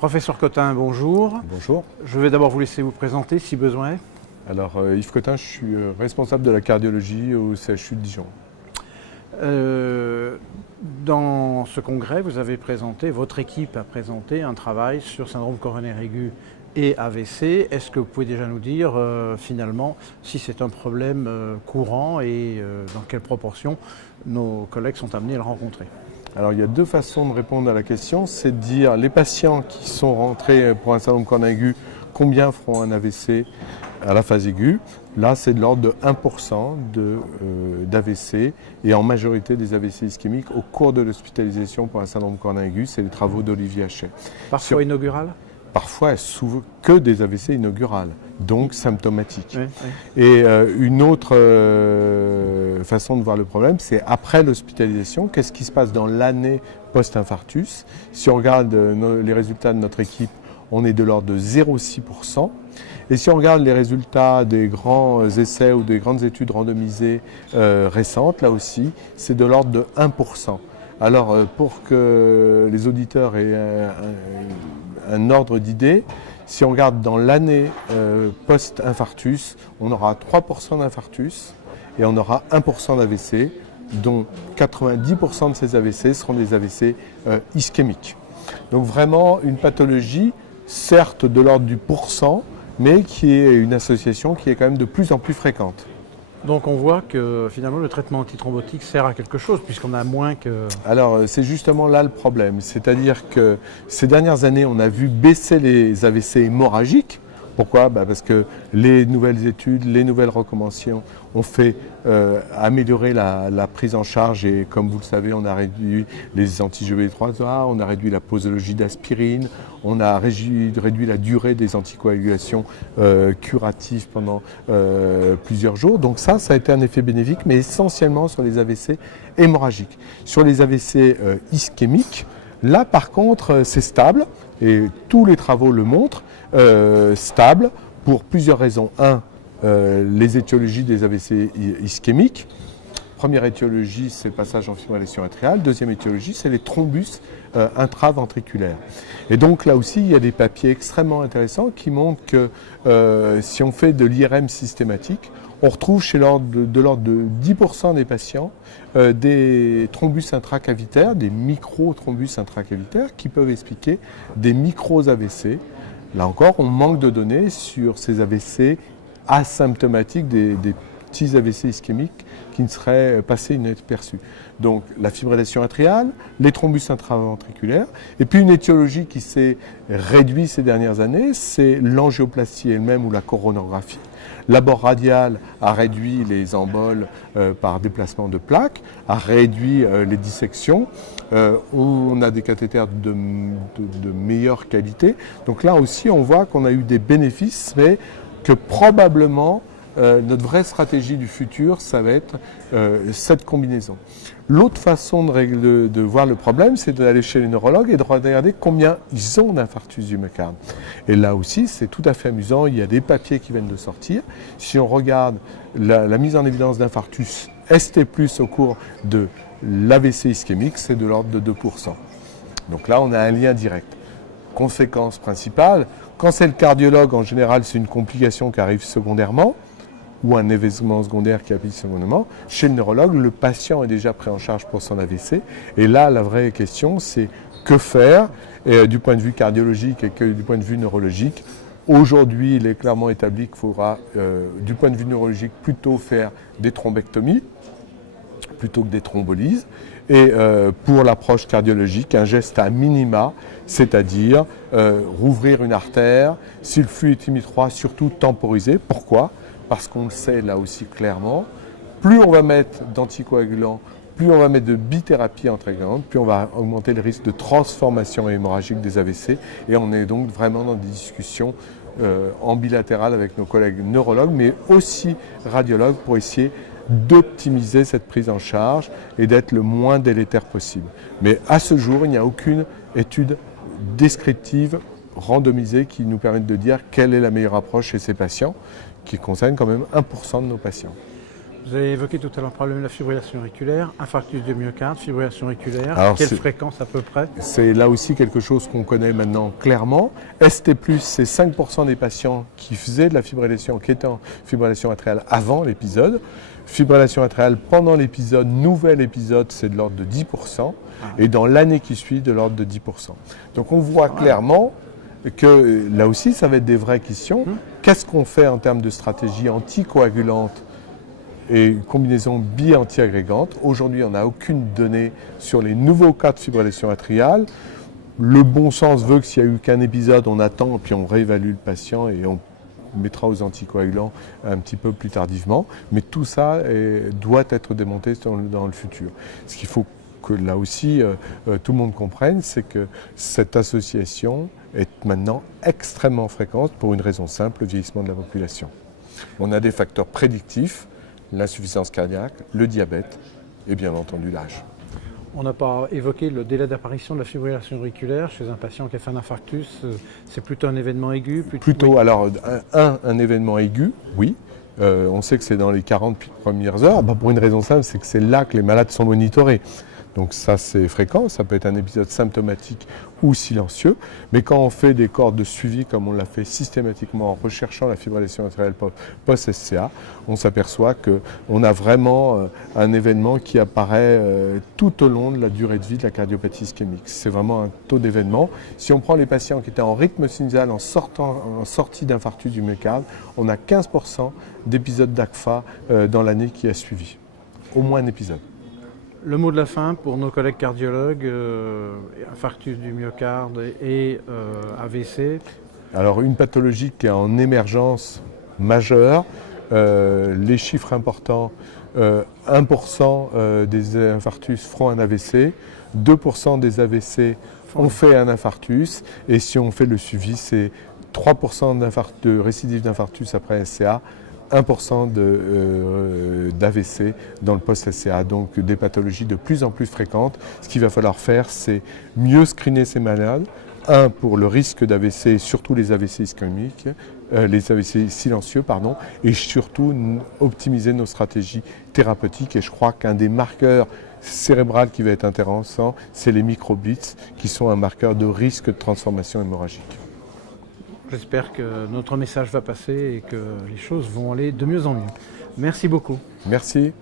Professeur Cotin, bonjour. Bonjour. Je vais d'abord vous laisser vous présenter si besoin. Alors Yves Cotin, je suis responsable de la cardiologie au CHU de Dijon. Dans ce congrès, votre équipe a présenté un travail sur syndrome coronaire aigu et AVC. Est-ce que vous pouvez déjà nous dire finalement si c'est un problème courant et dans quelle proportion nos collègues sont amenés à le rencontrer? Alors il y a deux façons de répondre à la question, c'est de dire les patients qui sont rentrés pour un syndrome coronaire aigu, combien feront un AVC à la phase aiguë. Là c'est de l'ordre de 1% d'AVC et en majorité des AVC ischémiques au cours de l'hospitalisation pour un syndrome coronaire aigu, c'est les travaux d'Olivier Hachet. Parfois inaugural? Parfois souvent que des AVC inaugurales, donc symptomatiques. Oui, oui. Et une autre façon de voir le problème, c'est après l'hospitalisation, qu'est-ce qui se passe dans l'année post-infarctus. Si on regarde les résultats de notre équipe, on est de l'ordre de 0,6%. Et si on regarde les résultats des grands essais ou des grandes études randomisées récentes, là aussi, c'est de l'ordre de 1%. Alors, pour que les auditeurs aient un ordre d'idée, si on regarde dans l'année post-infarctus, on aura 3% d'infarctus et on aura 1% d'AVC, dont 90% de ces AVC seront des AVC ischémiques. Donc vraiment une pathologie, certes de l'ordre du pourcent, mais qui est une association qui est quand même de plus en plus fréquente. Donc on voit que finalement le traitement antithrombotique sert à quelque chose puisqu'on a moins que... Alors c'est justement là le problème, c'est-à-dire que ces dernières années on a vu baisser les AVC hémorragiques. Pourquoi ? Parce que les nouvelles études, les nouvelles recommandations ont fait améliorer la prise en charge et comme vous le savez, on a réduit les anti-GBA3A, on a réduit la posologie d'aspirine, on a réduit la durée des anticoagulations curatives pendant plusieurs jours. Donc ça a été un effet bénéfique, mais essentiellement sur les AVC hémorragiques. Sur les AVC ischémiques, là par contre c'est stable et tous les travaux le montrent. Stable pour plusieurs raisons. Un, les étiologies des AVC ischémiques. Première étiologie, c'est le passage en fibrillation atriale. Deuxième étiologie, c'est les thrombus intraventriculaires. Et donc là aussi, il y a des papiers extrêmement intéressants qui montrent que si on fait de l'IRM systématique, on retrouve chez de l'ordre de 10% des patients des thrombus intracavitaires, des micro-thrombus intracavitaires qui peuvent expliquer des micro-AVC. Là encore, on manque de données sur ces AVC asymptomatiques, des petits AVC ischémiques qui ne seraient passés inaperçus. Donc la fibrillation atriale, les thrombus intraventriculaires, et puis une étiologie qui s'est réduite ces dernières années, c'est l'angioplastie elle-même ou la coronographie. L'abord radial a réduit les emboles par déplacement de plaques, a réduit les dissections. On a des cathéters de meilleure qualité. Donc là aussi, on voit qu'on a eu des bénéfices, mais que probablement notre vraie stratégie du futur, ça va être cette combinaison. L'autre façon de voir le problème, c'est d'aller chez les neurologues et de regarder combien ils ont d'infarctus du myocarde. Et là aussi, c'est tout à fait amusant, il y a des papiers qui viennent de sortir. Si on regarde la mise en évidence d'infarctus ST+, au cours de l'AVC ischémique, c'est de l'ordre de 2%. Donc là, on a un lien direct. Conséquence principale, quand c'est le cardiologue, en général, c'est une complication qui arrive secondairement, ou un événement secondaire qui arrive secondairement. Chez le neurologue, le patient est déjà pris en charge pour son AVC. Et là, la vraie question, c'est que faire du point de vue cardiologique et du point de vue neurologique. Aujourd'hui, il est clairement établi qu'il faudra, du point de vue neurologique, plutôt faire des thrombectomies plutôt que des thrombolises. Et pour l'approche cardiologique, un geste à minima, c'est-à-dire rouvrir une artère, si le flux est étroit, surtout temporiser. Pourquoi ? Parce qu'on le sait là aussi clairement, plus on va mettre d'anticoagulants, plus on va mettre de bithérapie anticoagulante, plus on va augmenter le risque de transformation hémorragique des AVC. Et on est donc vraiment dans des discussions en bilatéral avec nos collègues neurologues, mais aussi radiologues pour essayer d'optimiser cette prise en charge et d'être le moins délétère possible. Mais à ce jour, il n'y a aucune étude descriptive randomisée qui nous permette de dire quelle est la meilleure approche chez ces patients, qui concerne quand même 1% de nos patients. Vous avez évoqué tout à l'heure le problème de la fibrillation auriculaire, infarctus du myocarde, fibrillation auriculaire. Alors, Quelle fréquence à peu près? C'est là aussi quelque chose qu'on connaît maintenant clairement. ST+, c'est 5% des patients qui faisaient de la fibrillation, qui étaient en fibrillation atriale avant l'épisode. Fibrillation atriale pendant l'épisode, nouvel épisode, c'est de l'ordre de 10%. Et dans l'année qui suit, de l'ordre de 10%. Donc on voit clairement que là aussi, ça va être des vraies questions. Qu'est-ce qu'on fait en termes de stratégie anticoagulante et combinaison bi-antiagrégante? Aujourd'hui, on n'a aucune donnée sur les nouveaux cas de fibrillation atriale. Le bon sens veut que s'il n'y a eu qu'un épisode, on attend, puis on réévalue le patient et on mettra aux anticoagulants un petit peu plus tardivement. Mais tout ça doit être démonté dans le futur. Ce qu'il faut que là aussi tout le monde comprenne, c'est que cette association est maintenant extrêmement fréquente pour une raison simple, le vieillissement de la population. On a des facteurs prédictifs, l'insuffisance cardiaque, le diabète et bien entendu l'âge. On n'a pas évoqué le délai d'apparition de la fibrillation auriculaire chez un patient qui a fait un infarctus. C'est plutôt un événement aigu? Plutôt, oui. Alors, un événement aigu, oui. On sait que c'est dans les 40 premières heures. Pour une raison simple, c'est que c'est là que les malades sont monitorés. Donc ça, c'est fréquent, ça peut être un épisode symptomatique ou silencieux, mais quand on fait des cohortes de suivi, comme on l'a fait systématiquement en recherchant la fibrillation atriale post-SCA, on s'aperçoit qu'on a vraiment un événement qui apparaît tout au long de la durée de vie de la cardiopathie ischémique. C'est vraiment un taux d'événement. Si on prend les patients qui étaient en rythme sinusal en sortie d'infarctus du myocarde, on a 15% d'épisodes d'ACFA dans l'année qui a suivi. Au moins un épisode. Le mot de la fin pour nos collègues cardiologues, infarctus du myocarde et AVC. Alors une pathologie qui est en émergence majeure, les chiffres importants, 1% des infarctus feront un AVC, 2% des AVC ont fait un infarctus, et si on fait le suivi, c'est 3% de récidive d'infarctus après SCA, 1% d'AVC dans le post-SCA, donc des pathologies de plus en plus fréquentes. Ce qu'il va falloir faire, c'est mieux screener ces malades. Un, pour le risque d'AVC, surtout les AVC ischémiques, les AVC silencieux, pardon, et surtout optimiser nos stratégies thérapeutiques. Et je crois qu'un des marqueurs cérébral qui va être intéressant, c'est les microbits, qui sont un marqueur de risque de transformation hémorragique. J'espère que notre message va passer et que les choses vont aller de mieux en mieux. Merci beaucoup. Merci.